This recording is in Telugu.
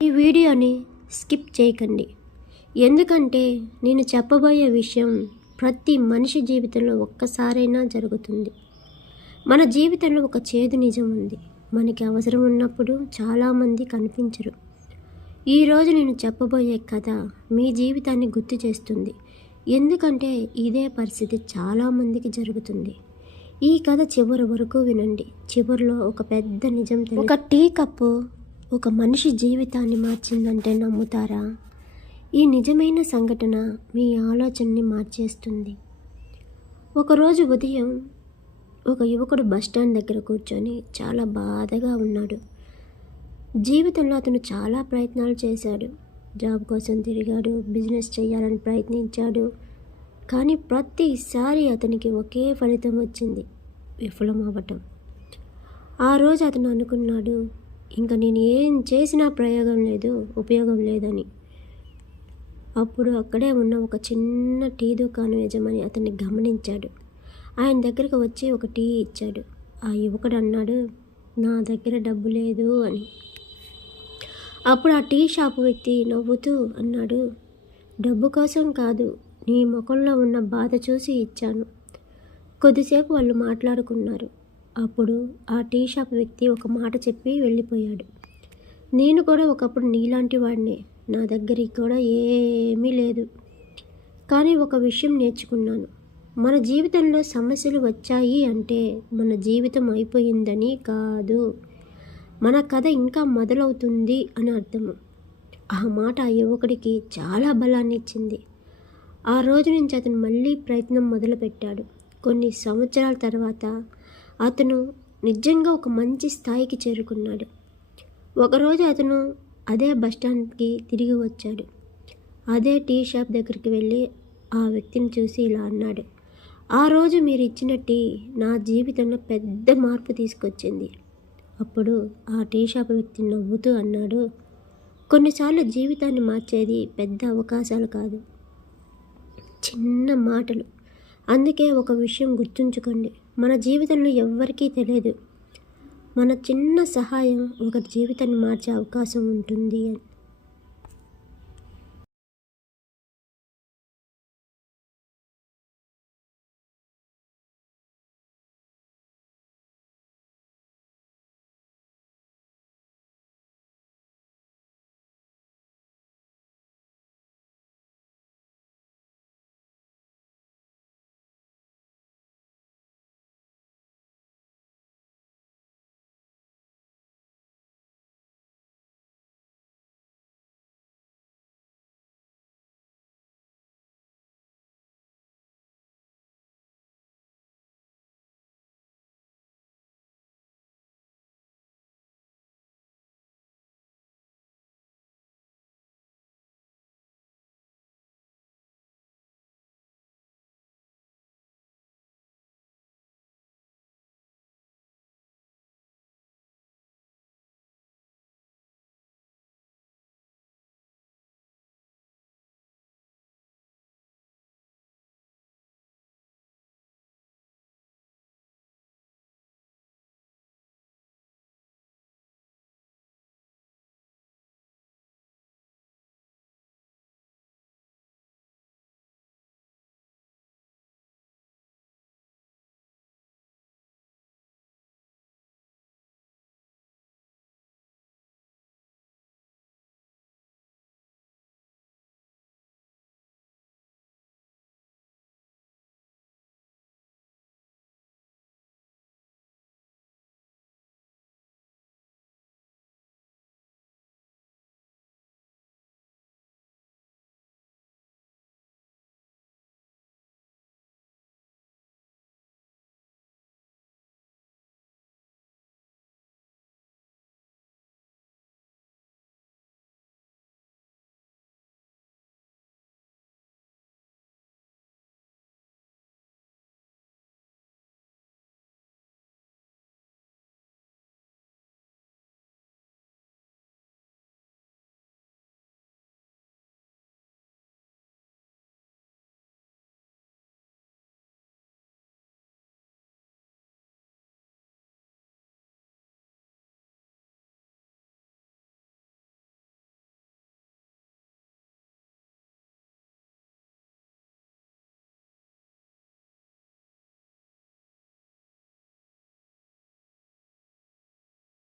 ఈ వీడియోని స్కిప్ చేయకండి, ఎందుకంటే నేను చెప్పబోయే విషయం ప్రతి మనిషి జీవితంలో ఒక్కసారైనా జరుగుతుంది. మన జీవితంలో ఒక చేదు నిజం ఉంది. మనకి అవసరం ఉన్నప్పుడు చాలామంది కనిపించరు. ఈరోజు నేను చెప్పబోయే కథ మీ జీవితాన్ని గుర్తు చేస్తుంది, ఎందుకంటే ఇదే పరిస్థితి చాలామందికి జరుగుతుంది. ఈ కథ చివరి వరకు వినండి. చివరిలో ఒక పెద్ద నిజం ఒక టీ కప్పు ఒక మనిషి జీవితాన్ని మార్చిందంటే నమ్ముతారా? ఈ నిజమైన సంఘటన మీ ఆలోచనని మార్చేస్తుంది. ఒకరోజు ఉదయం ఒక యువకుడు బస్టాండ్ దగ్గర కూర్చొని చాలా బాధగా ఉన్నాడు. జీవితంలో అతను చాలా ప్రయత్నాలు చేశాడు. జాబ్ కోసం తిరిగాడు, బిజినెస్ చేయాలని ప్రయత్నించాడు. కానీ ప్రతిసారి అతనికి ఒకే ఫలితం వచ్చింది, విఫలం అవ్వటం. ఆ రోజు అతను అనుకున్నాడు, ఇంకా నేను ఏం చేసినా ఉపయోగం లేదని. అప్పుడు అక్కడే ఉన్న ఒక చిన్న టీ దుకాణం యజమాని అతన్ని గమనించాడు. ఆయన దగ్గరకు వచ్చి ఒక టీ ఇచ్చాడు. ఆ యువకుడు అన్నాడు, నా దగ్గర డబ్బు లేదు అని. అప్పుడు ఆ టీ షాపు వ్యక్తి నవ్వుతూ అన్నాడు, డబ్బు కోసం కాదు, నీ ముఖంలో ఉన్న బాధ చూసి ఇచ్చాను. కొద్దిసేపు వాళ్ళు మాట్లాడుకున్నారు. అప్పుడు ఆ టీ షాప్ వ్యక్తి ఒక మాట చెప్పి వెళ్ళిపోయాడు. నేను కూడా ఒకప్పుడు నీలాంటి వాడినే. నా దగ్గర కూడా ఏమీ లేదు. కానీ ఒక విషయం నేర్చుకున్నాను. మన జీవితంలో సమస్యలు వచ్చాయి అంటే మన జీవితం అయిపోయిందని కాదు, మన కథ ఇంకా మొదలవుతుంది అని అర్థము. ఆ మాట ఆ యువకుడికి చాలా బలాన్ని ఇచ్చింది. ఆ రోజు నుంచి అతను మళ్ళీ ప్రయత్నం మొదలుపెట్టాడు. కొన్ని సంవత్సరాల తర్వాత అతను నిజంగా ఒక మంచి స్థాయికి చేరుకున్నాడు. ఒకరోజు అతను అదే బస్టాండ్కి తిరిగి వచ్చాడు. అదే టీ షాప్ దగ్గరికి వెళ్ళి ఆ వ్యక్తిని చూసి ఇలా అన్నాడు, ఆ రోజు మీరు ఇచ్చిన టీ నా జీవితంలో పెద్ద మార్పు తీసుకొచ్చింది. అప్పుడు ఆ టీ షాప్ వ్యక్తి నవ్వుతూ అన్నాడు, కొన్నిసార్లు జీవితాన్ని మార్చేది పెద్ద అవకాశాలు కాదు, చిన్న మాటలు. అందుకే ఒక విషయం గుర్తుంచుకోండి, మన జీవితంలో ఎవ్వరికీ తెలియదు, మన చిన్న సహాయం ఒకరి జీవితాన్ని మార్చే అవకాశం ఉంటుంది అని.